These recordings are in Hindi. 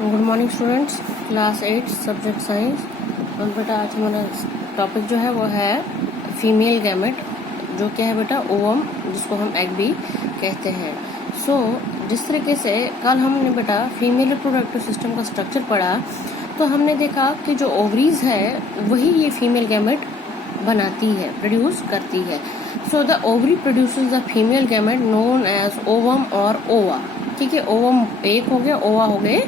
Good morning students, class 8 subject science. और बेटा आज हमारा टॉपिक जो है वो है फीमेल गैमेट, जो क्या है बेटा ओवम, जिसको हम एग भी कहते हैं। जिस तरीके से कल हमने बेटा फीमेल रिप्रोडक्टिव सिस्टम का स्ट्रक्चर पढ़ा, तो हमने देखा कि जो ओवरीज है वही ये फीमेल गैमेट बनाती है, प्रोड्यूस करती है। The ovary produces the female gamete known as ovum और ओवा। ठीक है, ओवम एक हो गया, ओवा हो गए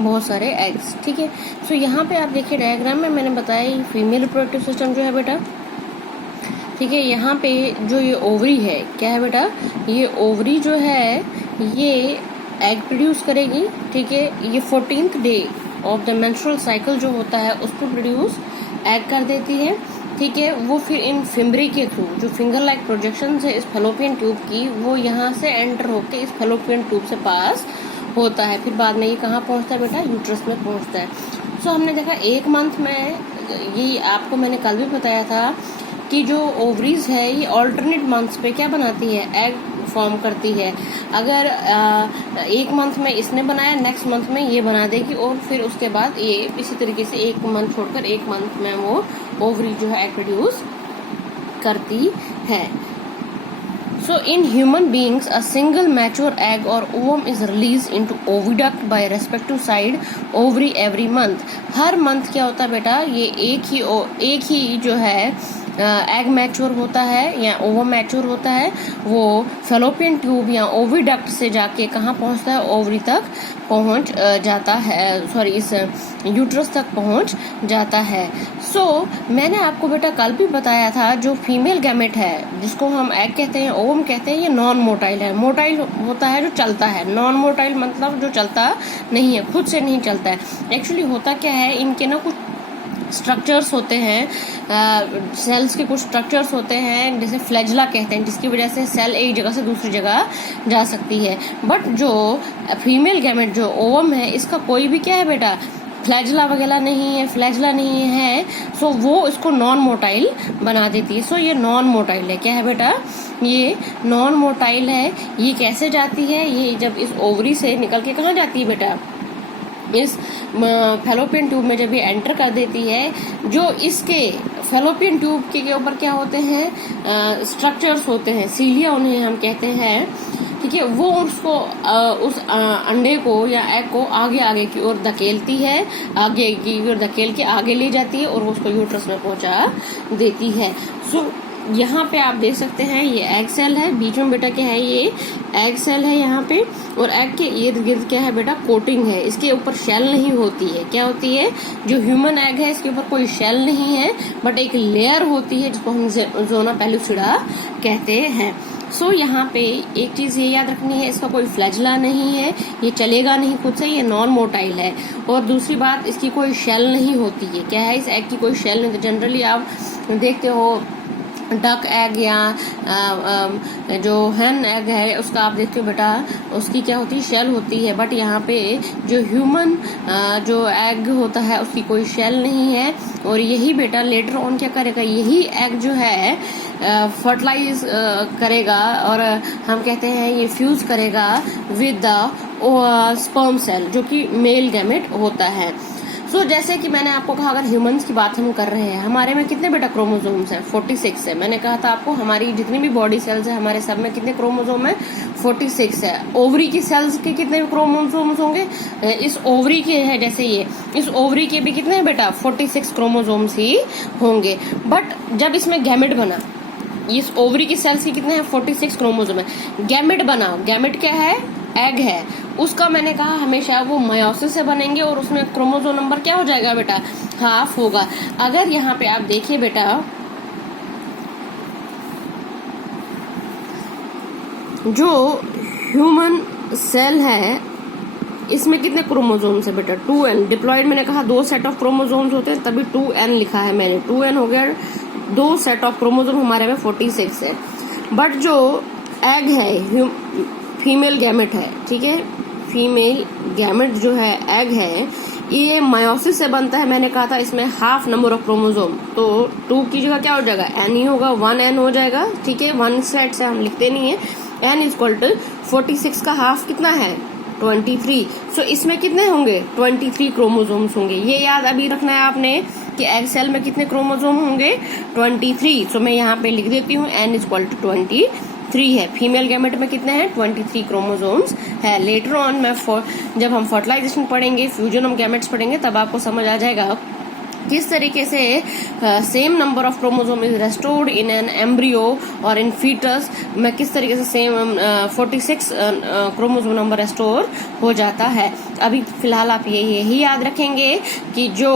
बहुत सारे एग्स। ठीक है, यहाँ पे आप देखिए डायग्राम में मैंने बताया फीमेल रिप्रोडक्टिव सिस्टम जो है बेटा, ठीक है, यहाँ पे जो ये ओवरी है क्या है बेटा, ये ओवरी जो है ये एग प्रोड्यूस करेगी। ठीक है, ये 14th day of the menstrual cycle जो होता है उसको प्रोड्यूस एग कर देती है। ठीक है, वो फिर इन फिम्बरी के थ्रू जो फिंगर लाइक प्रोजेक्शन है इस फेलोपियन ट्यूब की, वो यहाँ से एंटर होके इस फेलोपियन ट्यूब से पास होता है। फिर बाद में ये कहाँ पहुँचता है बेटा, यूट्रस में पहुँचता है। हमने देखा एक मंथ में, ये आपको मैंने कल भी बताया था कि जो ओवरीज है ये ऑल्टरनेट मंथ्स पे क्या बनाती है, एग फॉर्म करती है। अगर एक मंथ में इसने बनाया, नेक्स्ट मंथ में ये बना देगी, और फिर उसके बाद ये इसी तरीके से एक मंथ छोड़कर एक मंथ में वो ओवरी जो है एग प्रोड्यूस करती है। In human beings, a single mature egg or ovum is released into oviduct by respective side ovary every month. Her month क्या होता है बेटा, ये एक ही जो है एग मैच्योर होता है या ओवम मैच्योर होता है, वो फेलोपियन ट्यूब या ओविडक्ट से जाके कहाँ पहुँचता है, ओवरी तक पहुँच जाता है, सॉरी इस यूट्रस तक पहुँच जाता है। मैंने आपको बेटा कल भी बताया था जो फीमेल गैमेट है जिसको हम एग कहते हैं, ओवम कहते हैं, ये नॉन मोटाइल है। मोटाइल होता है जो चलता है, नॉन मोटाइल मतलब जो चलता नहीं है, खुद से नहीं चलता है। एक्चुअली होता क्या है, इनके ना कुछ स्ट्रक्चर्स होते हैं, सेल्स के कुछ स्ट्रक्चर्स होते हैं जैसे फ्लैजला कहते हैं, जिसकी वजह से सेल एक जगह से दूसरी जगह जा सकती है। बट जो फीमेल गैमेट जो ओवम है, इसका कोई भी क्या है बेटा, फ्लैजला वगैरह नहीं है, फ्लैजला नहीं है, वो इसको नॉन मोटाइल बना देती है। ये नॉन मोटाइल है, क्या है बेटा, ये नॉन मोटाइल है। ये कैसे जाती है, ये जब इस ओवरी से निकल के कहाँ जाती है बेटा, इस फेलोपियन ट्यूब में जब ये एंटर कर देती है, जो इसके फेलोपियन ट्यूब के ऊपर क्या होते हैं, स्ट्रक्चर्स होते हैं, सीलिया उन्हें हम कहते हैं। ठीक है, वो उसको उस अंडे को या एग को आगे की ओर धकेलती है, आगे की ओर धकेल के आगे ले जाती है और वो उसको यूट्रस में पहुंचा देती है। यहाँ पे आप देख सकते हैं ये एग सेल है, बीच में बेटा क्या है, ये एग सेल है यहाँ पे, और एग के इर्द गिर्द क्या है बेटा, कोटिंग है। इसके ऊपर शेल नहीं होती है, क्या होती है, जो ह्यूमन एग है इसके ऊपर कोई शेल नहीं है, बट एक लेयर होती है जिसको हम जोना पेलुसिडा कहते हैं। यहाँ पे एक चीज ये याद रखनी है, इसका कोई फ्लैजला नहीं है, ये चलेगा नहीं खुद से, ये नॉन मोटाइल है। और दूसरी बात, इसकी कोई शेल नहीं होती है, क्या है, इस एग की कोई शेल नहीं होती। जनरली आप देखते हो डक एग या जो हैन एग है उसका आप देखते हो बेटा, उसकी क्या होती है, शेल होती है। बट यहाँ पे जो ह्यूमन जो एग होता है उसकी कोई शेल नहीं है, और यही बेटा लेटर ऑन क्या करेगा, यही एग जो है फर्टिलाइज करेगा, और हम कहते हैं ये फ्यूज करेगा विद द स्पर्म सेल जो कि मेल गैमेट होता है। जैसे कि मैंने आपको कहा, अगर ह्यूमंस की बात हम कर रहे हैं, हमारे में कितने बेटा क्रोमोसोम्स हैं, 46 है। मैंने कहा था आपको हमारी जितनी भी बॉडी सेल्स है हमारे सब में कितने क्रोमोसोम है, 46 है। ओवरी की सेल्स के कितने क्रोमोसोम्स होंगे, इस ओवरी के है जैसे ये, इस ओवरी के भी कितने हैं बेटा, 46 क्रोमोसोम्स ही होंगे। बट जब इसमें गैमेट बना, इस ओवरी की सेल्स की कितने हैं, 46 क्रोमोसोम है। गैमेट बना, गैमेट क्या है, एग है, उसका मैंने कहा हमेशा वो मयोसिस से बनेंगे, और उसमें क्रोमोसोम नंबर क्या हो जाएगा बेटा, हाफ होगा। अगर यहाँ पे आप देखिए बेटा, जो ह्यूमन सेल है इसमें कितने क्रोमोसोम्स है बेटा, 2n। डिप्लॉयड मैंने कहा 2 सेट ऑफ क्रोमोसोम्स होते हैं, तभी 2n लिखा है मैंने, 2n हो गया, 2 सेट ऑफ क्रोमोसोम हमारे में 46 है। बट जो एग है, फीमेल गैमेट है, ठीक है, फीमेल गैमेट जो है एग है, ये मायोसिस से बनता है। मैंने कहा था इसमें हाफ नंबर ऑफ क्रोमोसोम, तो 2 की जगह क्या हो जाएगा, n ही होगा, 1n हो जाएगा। ठीक है, 1 साइड से हम लिखते नहीं है, n इक्वल टू 46 का हाफ कितना है, 23। सो इसमें कितने होंगे? 23 क्रोमोसोम्स होंगे। ये याद अभी रखना है आपने कि एग सेल में कितने क्रोमोसोम होंगे? 23। सो मैं यहाँ पे लिख देती हूँ n = 23 है। फीमेल गैमेट में कितने हैं? 23 क्रोमोसोम्स है। लेटर ऑन मैं जब हम फर्टिलाइजेशन पढ़ेंगे, फ्यूजन ऑफ गैमेट्स पढ़ेंगे, तब आपको समझ आ जाएगा किस तरीके से same number of chromosome is restored in an embryo और इन फीटस में किस तरीके से सेम 46 क्रोमोसोम नंबर रेस्टोर हो जाता है। अभी फिलहाल आप यही याद रखेंगे कि जो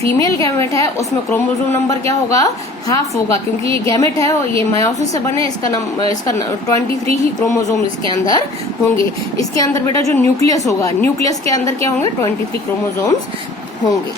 फीमेल गैमेट है उसमें क्रोमोसोम नंबर क्या होगा? हाफ होगा, क्योंकि ये गैमेट है और ये मायोसिस से बने, इसका 23 ही क्रोमोसोम इसके अंदर होंगे। इसके अंदर बेटा जो न्यूक्लियस होगा, न्यूक्लियस के अंदर क्या होंगे? 23 क्रोमोसोम्स होंगे।